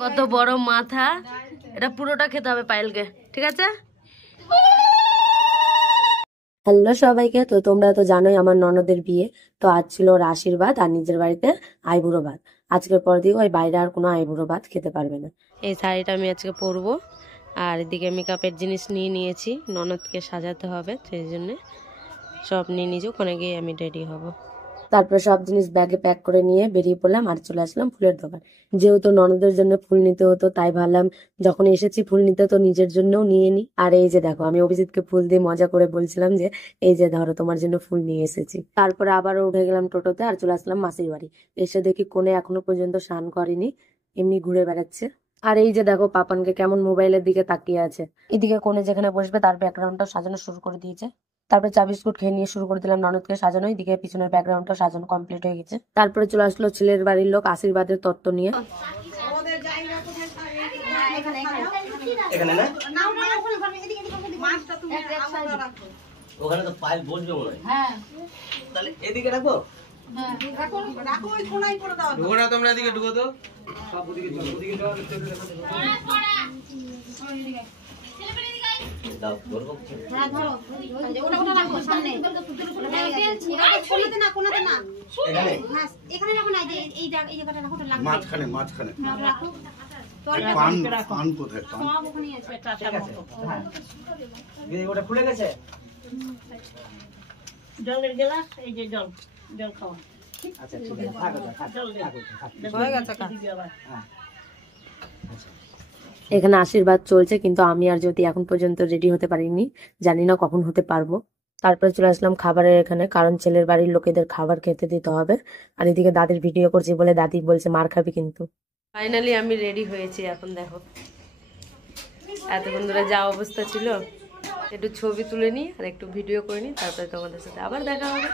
কত বড় মাথা, এটা পুরোটা খেতে হবে পায়েলকে, ঠিক আছে? হ্যালো সবাইকে, তো তোমরা তো জানোই আমার ননদের বিয়ে। তো আজ ছিল ওর আশীর্বাদ আর নিজের বাড়িতে আইবুড়ো ভাত। আজকের পর দিয়ে ওই বাইরে আর কোনো আইবুড়ো ভাত খেতে পারবে না। এই শাড়িটা আমি আজকে পরবো, আর এদিকে মেকআপের জিনিস নিয়ে নিয়েছি, ননদকে সাজাতে হবে, সেই জন্য সব নিয়ে নিজে ওখানে গিয়ে আমি রেডি হব। তারপরে সব জিনিস ব্যাগে প্যাক করে নিয়ে বেরিয়ে পড়লাম আর চলে আসলাম ফুলের দোকান। যেহেতু ননদের জন্য ফুল নিতে হতো, তাই ভাবলাম যখন এসেছি ফুল নিতে তো নিজের জন্যও নিয়ে নি। আর এই যে দেখো, আমি অভিজিৎকে ফুল দিয়ে মজা করে বলছিলাম যে এই যে ধরো তোমার জন্য ফুল নিয়ে এসেছি। তারপরে আবারও উঠে গেলাম টোটোতে আর চলে আসলাম মাসির বাড়ি। এসে দেখি কোণে এখনো পর্যন্ত স্নান করেনি, এমনি ঘুরে বেড়াচ্ছে। আর এই যে দেখো পাপানকে কেমন মোবাইলের দিকে তাকিয়ে আছে। এদিকে কোণে যেখানে বসবে তার ব্যাকগ্রাউন্ডটা সাজানো শুরু করে দিয়েছে। তারপরে চা বিস্কুট খেয়ে নিয়ে শুরু করে দিলাম ননদকে সাজানো। এদিকে পিছনের ব্যাকগ্রাউন্ডটা সাজানো কমপ্লিট হয়ে গেছে। তারপরে চলে আসলো ছেলের বাড়ির লোক আশীর্বাদের তত্ত্ব নিয়ে। ওখানে তো পাইল বসবে মনে হয়। হ্যাঁ, তাহলে এদিকে রাখো। হ্যাঁ, রাখো রাখো, ওই কোণায় করে দাও। ঢুকো না তোমরা, এদিকে ঢুকো তো। সব ওদিকে চলো, ওদিকে যাও, চলে দেখো। হ্যাঁ, পড়া। ওই দিকে। ছেলে পেলে দিকে দাও, ধরো। হ্যাঁ, ধরো। ওটা রাখো সামনে। কোণাতে না, কোণাতে না। এখানে। হ্যাঁ, এখানে রাখো না, এই জায়গাটা রাখো, ওটা লাগবে। মাঝখানে, মাঝখানে। রাখো। পান কোথায়? পান সব ওখানেই আছে। ঠিক আছে। হ্যাঁ। এই ওটা খুলে গেছে। জলের গ্লাস, এই যে জল খাওয়া। আচ্ছা ঠিক আছে, থাকো থাকো। হয়ে গেছে কাজ। হ্যাঁ। এখানে আশীর্বাদ চলছে, কিন্তু আমি আর যদি এখন পর্যন্ত রেডি হতে পারিনি, জানি না কখন হতে পারবো। তারপরে চলে আসলাম খাবারের এখানে, কারণ ছেলের বাড়ির লোকেদের খাবার খেতে দিতে হবে। আর এদিকে দাদির ভিডিও করছি বলে দাদি বলছে মার খাবি কিন্তু। ফাইনালি আমি রেডি হয়েছি, এখন দেখো। এতক্ষণ ধরে যা অবস্থা ছিল, একটু ছবি তুলে নিই আর একটু ভিডিও করে নিই, তারপরে তোমাদের সাথে আবার দেখা হবে।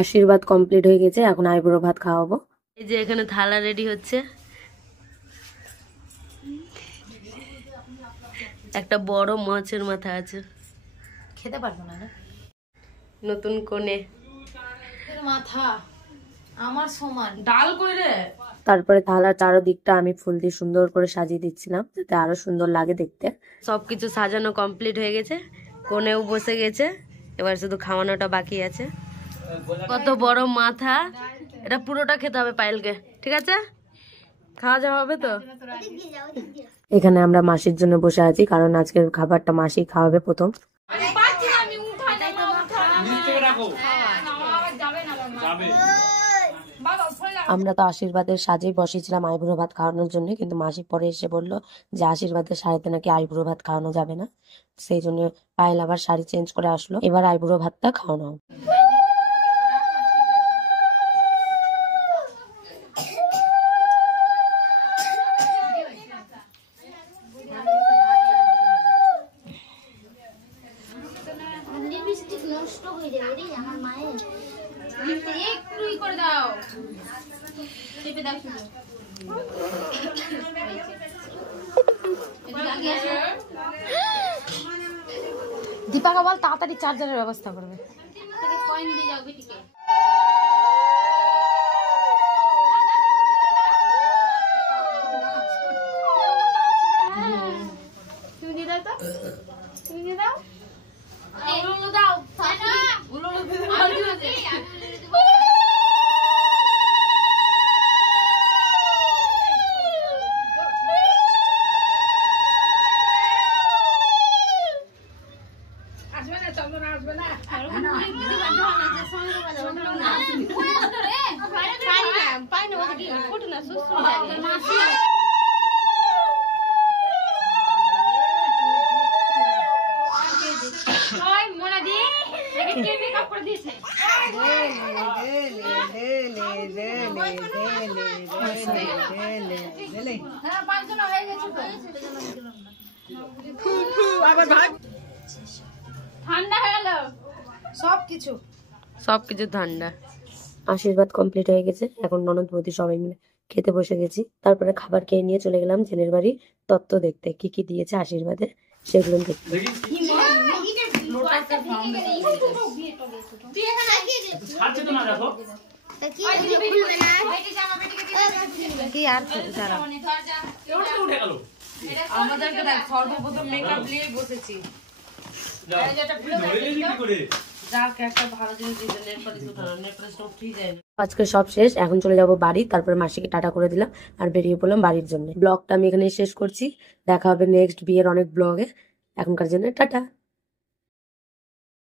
আশীর্বাদ কমপ্লিট হয়ে গেছে, এখন আইবুড়ো ভাত খাওয়াবো। এই যে এখানে থালা রেডি হচ্ছে। একটা বড় মাছের মাথা আছে, খেতে পারবো না। নতুন কোণে মাথা আমার সমান ডাল কইরে। তারপরে থালার চারদিকটা আমি ফুল দিয়ে সুন্দর করে সাজিয়ে দিচ্ছিলাম, যাতে আরো সুন্দর লাগে দেখতে। সবকিছু সাজানো কমপ্লিট হয়ে গেছে, কোণেও বসে গেছে, এবার শুধু খাওয়ানোটা বাকি আছে। কত বড় মাথা, এটা পুরোটা খেতে হবে পায়েলকে, ঠিক আছে? খাওয়া যাওয়া হবে তো। এখানে আমরা মাসির জন্য বসে আছি, কারণ আজকের খাবারটা মাসি খাওয়াবে প্রথম। আমরা তো আশীর্বাদের সাজেই বসেছিলাম আইবুড়ো ভাত খাওয়ানোর জন্য, কিন্তু মাসি পরে এসে বললো যে আশীর্বাদের শাড়িতে নাকি আইবুড়ো ভাত খাওয়ানো যাবে না, সেই জন্য পায়েল আবার শাড়ি চেঞ্জ করে আসলো। এবার আইবুড়ো ভাতটা খাওয়ানো হবে। দীপাকে বল তাড়াতাড়ি চার্জারের ব্যবস্থা করবে। তুমি দিয়ে দাও, তো তুমি দিয়ে দাও। সবকিছু ঠান্ডা। আশীর্বাদ কমপ্লিট হয়ে গেছে, এখন ননদ বৌদি সবাই মিলে খেতে বসে গেছি। তারপরে খাবার খেয়ে নিয়ে চলে গেলাম ছেলের বাড়ি তত্ত্ব দেখতে, কি কি দিয়েছে আশীর্বাদে সেগুলো দেখতে। কি আর যারা আমাদেরকে দেখ সর্বপ্রথম মেকআপ নিয়ে বসেছি। আজকে সব শেষ, এখন চলে যাব বাড়ি, তারপরে মাসিকে টাটা করে দিলাম আর বেরিয়ে পড়লাম বাড়ির জন্য। ব্লগটা আমি এখানে শেষ করছি, দেখা হবে নেক্সট বিয়ের অনেক ব্লগে। এখনকার জন্য টাটা।